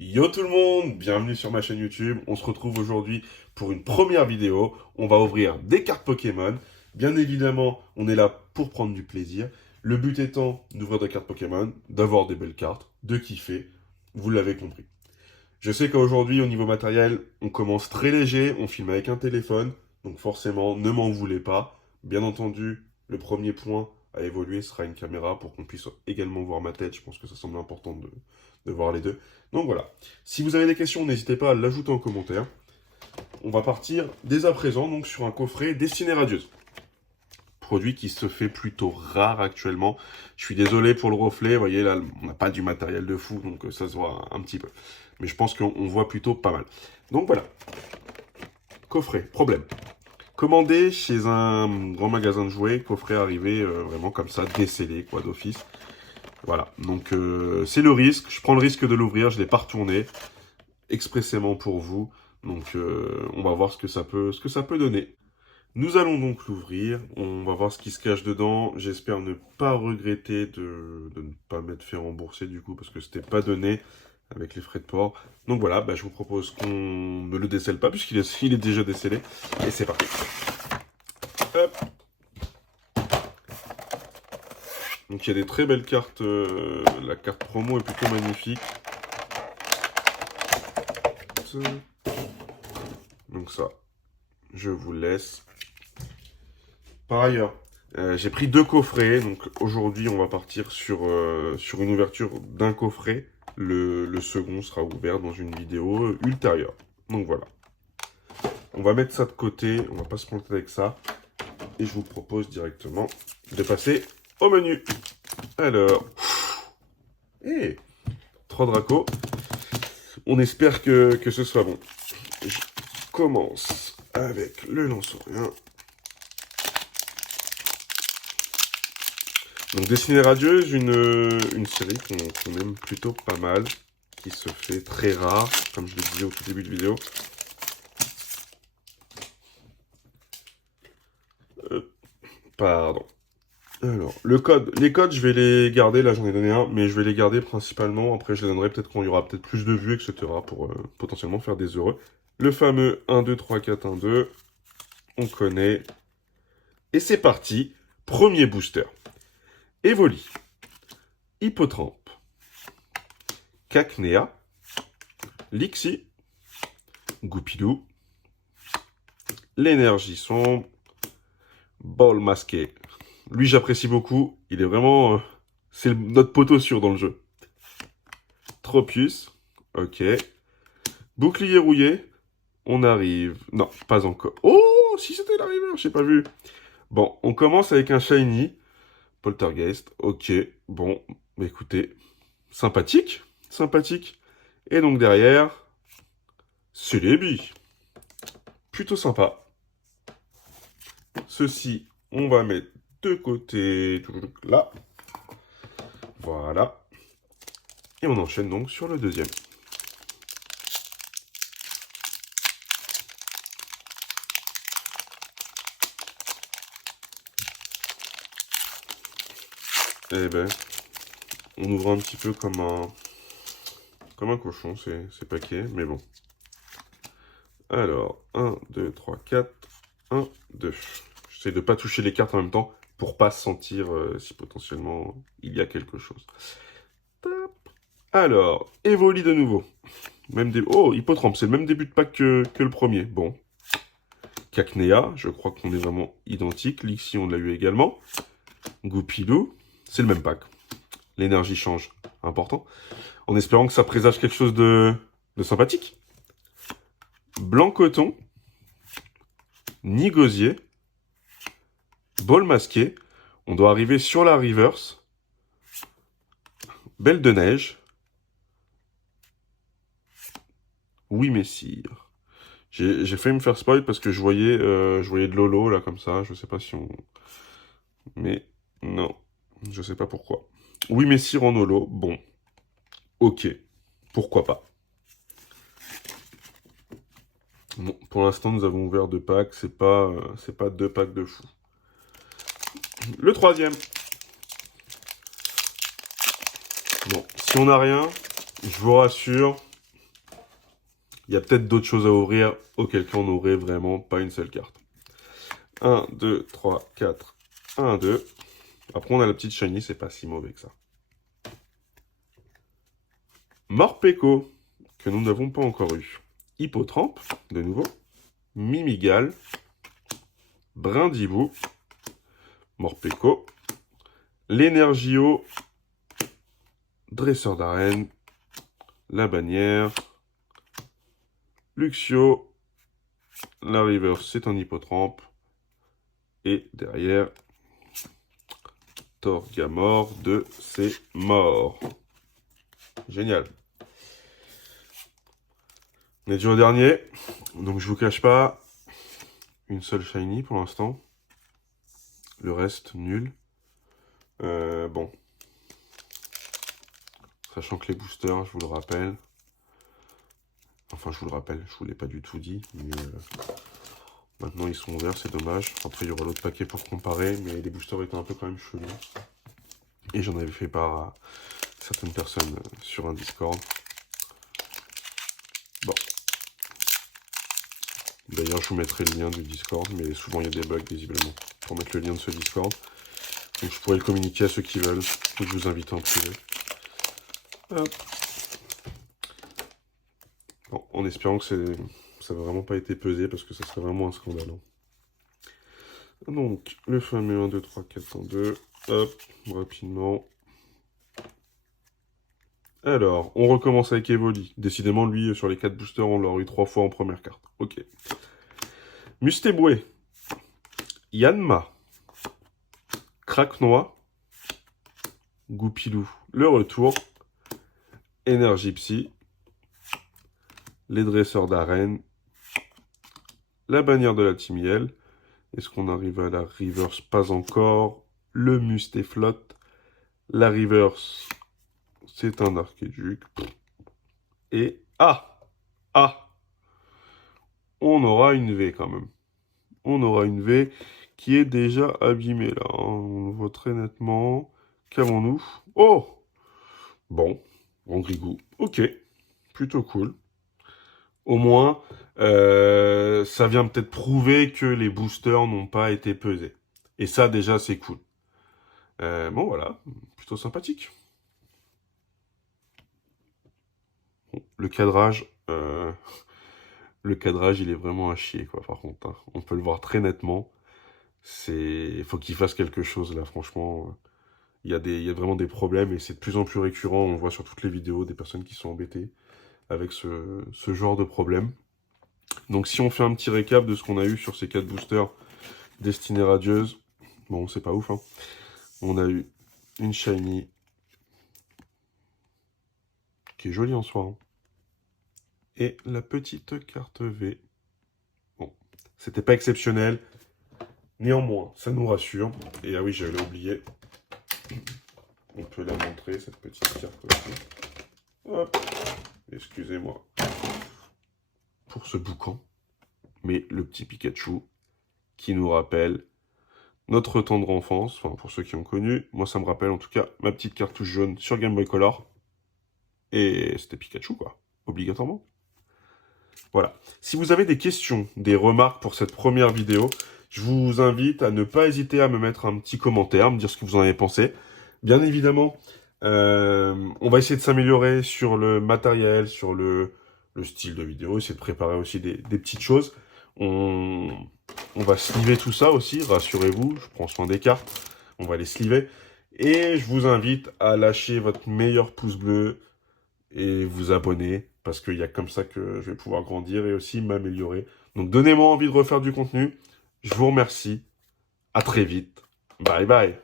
Yo tout le monde, bienvenue sur ma chaîne YouTube. On se retrouve aujourd'hui pour une première vidéo. On va ouvrir des cartes Pokémon. Bien évidemment, on est là pour prendre du plaisir. Le but étant d'ouvrir des cartes Pokémon, d'avoir des belles cartes, de kiffer. Vous l'avez compris. Je sais qu'aujourd'hui, au niveau matériel, on commence très léger, on filme avec un téléphone. Donc forcément, ne m'en voulez pas. Bien entendu, le premier point à évoluer sera une caméra pour qu'on puisse également voir ma tête. Je pense que ça semble important de voir les deux. Donc voilà. Si vous avez des questions, n'hésitez pas à l'ajouter en commentaire. On va partir dès à présent donc sur un coffret Destinée Radieuse. Produit qui se fait plutôt rare actuellement. Je suis désolé pour le reflet. Vous voyez là, on n'a pas du matériel de fou, donc ça se voit un petit peu. Mais je pense qu'on voit plutôt pas mal. Donc voilà. Coffret, problème. Commandé chez un grand magasin de jouets, coffret arrivé vraiment comme ça, décellé quoi d'office. Voilà, donc c'est le risque. Je prends le risque de l'ouvrir, je ne l'ai pas retourné expressément pour vous. Donc on va voir ce que ça peut donner. Nous allons donc l'ouvrir, on va voir ce qui se cache dedans. J'espère ne pas regretter de ne pas m'être fait rembourser du coup, parce que c'était pas donné avec les frais de port. Donc voilà, je vous propose qu'on ne le décèle pas, puisqu'il est déjà décellé. Et c'est parti. Hop. Donc il y a des très belles cartes, la carte promo est plutôt magnifique. Donc ça, je vous laisse. Par ailleurs, j'ai pris 2 coffrets, donc aujourd'hui on va partir sur une ouverture d'un coffret. Le second sera ouvert dans une vidéo ultérieure. Donc voilà. On va mettre ça de côté, on va pas se planter avec ça. Et je vous propose directement de passer au menu. Alors, 3 Dracos. On espère que ce soit bon. Je commence avec le lance-rien. Donc Destinée Radieuse, une série qu'on aime plutôt pas mal, qui se fait très rare, comme je le disais au tout début de vidéo. Pardon. Alors, les codes, je vais les garder, là j'en ai donné un, mais je vais les garder principalement, après je les donnerai peut-être quand il y aura peut-être plus de vues, etc., pour potentiellement faire des heureux. Le fameux 1, 2, 3, 4, 1, 2, on connaît. Et c'est parti, premier booster. Evoli, Hippotrampe, Cacnea, Lixie, Goupilou, l'énergie sombre, Ball masqué. Lui, j'apprécie beaucoup. Il est vraiment... c'est notre poteau sûr dans le jeu. Tropius. Ok. Bouclier rouillé. On arrive... Non, pas encore. Oh, si c'était l'arriveur, j'ai pas vu. Bon, on commence avec un shiny. Poltergeist. Ok. Bon, écoutez. Sympathique. Sympathique. Et donc derrière... Celebi. Plutôt sympa. Ceci, on va mettre de côté, là. Voilà. Et on enchaîne donc sur le deuxième. Eh ben, on ouvre un petit peu comme un cochon, ces paquets, mais bon. Alors, 1, 2, 3, 4, 1, 2. J'essaie de ne pas toucher les cartes en même temps pour pas sentir si potentiellement il y a quelque chose. Top. Alors, Evoli de nouveau. Oh, Hippotrampe, c'est le même début de pack que le premier. Bon. Cacnea, je crois qu'on est vraiment identique. Lixie, on l'a eu également. Goupilou, c'est le même pack. L'énergie change, important. En espérant que ça présage quelque chose de sympathique. Blanc coton, Nigosier, Ball masqué. On doit arriver sur la reverse. Belle de neige. Oui, messire. J'ai failli me faire spoil parce que je voyais de Lolo, là, comme ça. Je sais pas si on... Mais non, je sais pas pourquoi. Oui, messire en holo. Bon, ok. Pourquoi pas. Bon, pour l'instant, nous avons ouvert 2 packs. C'est pas 2 packs de fou. Le troisième. Bon, si on n'a rien, je vous rassure, Il y a peut-être d'autres choses à ouvrir, auquel cas on n'aurait vraiment pas une seule carte. 1, 2, 3, 4, 1, 2. Après, on a la petite shiny, c'est pas si mauvais que ça. Morpeko, que nous n'avons pas encore eu. Hippotrampe, de nouveau. Mimigal. Brindibou. Morpeko. L'Energio. Dresseur d'arène. La bannière. Luxio. La reverse, c'est un hippotrampe. Et derrière, Torgamor de C'est mort. Génial. On est déjà au dernier. Donc je vous cache pas. Une seule shiny pour l'instant. Le reste, nul. Bon. Sachant que les boosters, je vous le rappelle. Enfin, je vous le rappelle, je vous l'ai pas du tout dit. Mais maintenant, ils sont ouverts, c'est dommage. Après, il y aura l'autre paquet pour comparer. Mais les boosters étaient un peu quand même chelous. Et j'en avais fait part à certaines personnes sur un Discord. Bon. D'ailleurs, je vous mettrai le lien du Discord. Mais souvent, il y a des bugs, visiblement, pour mettre le lien de ce Discord. Donc, je pourrais le communiquer à ceux qui veulent. Ou je vous invite en privé. Hop. Bon, en espérant que ça n'a vraiment pas été pesé, parce que ça serait vraiment un scandale. Donc, le fameux 1, 2, 3, 4 en 2. Hop, rapidement. Alors, on recommence avec Evoli. Décidément, lui, sur les 4 boosters, on l'a eu 3 fois en première carte. Ok. Mustéboué. Yanma. Craquenois. Goupilou. Le retour. Énergie Psy. Les dresseurs d'arène. La bannière de la Timiel. Est-ce qu'on arrive à la reverse? Pas encore. Le Mustéflotte. La reverse, c'est un Archéduc. Et on aura une V quand même. On aura une V qui est déjà abîmée là. On le voit très nettement. Qu'avons-nous? Oh! Bon, Grigou. Ok, plutôt cool. Au moins, ça vient peut-être prouver que les boosters n'ont pas été pesés. Et ça, déjà, c'est cool. Bon, voilà, plutôt sympathique. Bon, le cadrage, il est vraiment à chier, quoi, par contre. Hein. On peut le voir très nettement. Il faut qu'il fasse quelque chose, là, franchement. Il y a vraiment des problèmes, et c'est de plus en plus récurrent. On le voit sur toutes les vidéos, des personnes qui sont embêtées avec ce genre de problème. Donc, si on fait un petit récap de ce qu'on a eu sur ces 4 boosters Destinée Radieuse, bon, c'est pas ouf, hein. On a eu une shiny, qui est jolie en soi, hein. Et la petite carte V. Bon, c'était pas exceptionnel. Néanmoins, ça nous rassure. Et ah oui, j'allais oublier. On peut la montrer, cette petite carte aussi. Hop. Excusez-moi pour ce boucan. Mais le petit Pikachu qui nous rappelle notre tendre enfance. Enfin, pour ceux qui ont connu. Moi, ça me rappelle en tout cas ma petite cartouche jaune sur Game Boy Color. Et c'était Pikachu, quoi. Obligatoirement. Voilà. Si vous avez des questions, des remarques pour cette première vidéo, je vous invite à ne pas hésiter à me mettre un petit commentaire, me dire ce que vous en avez pensé. Bien évidemment, on va essayer de s'améliorer sur le matériel, sur le style de vidéo, essayer de préparer aussi des petites choses. On va sliver tout ça aussi, rassurez-vous, je prends soin des cartes, on va les sliver. Et je vous invite à lâcher votre meilleur pouce bleu et vous abonner, parce qu'il y a comme ça que je vais pouvoir grandir et aussi m'améliorer. Donc donnez-moi envie de refaire du contenu. Je vous remercie. À très vite. Bye bye.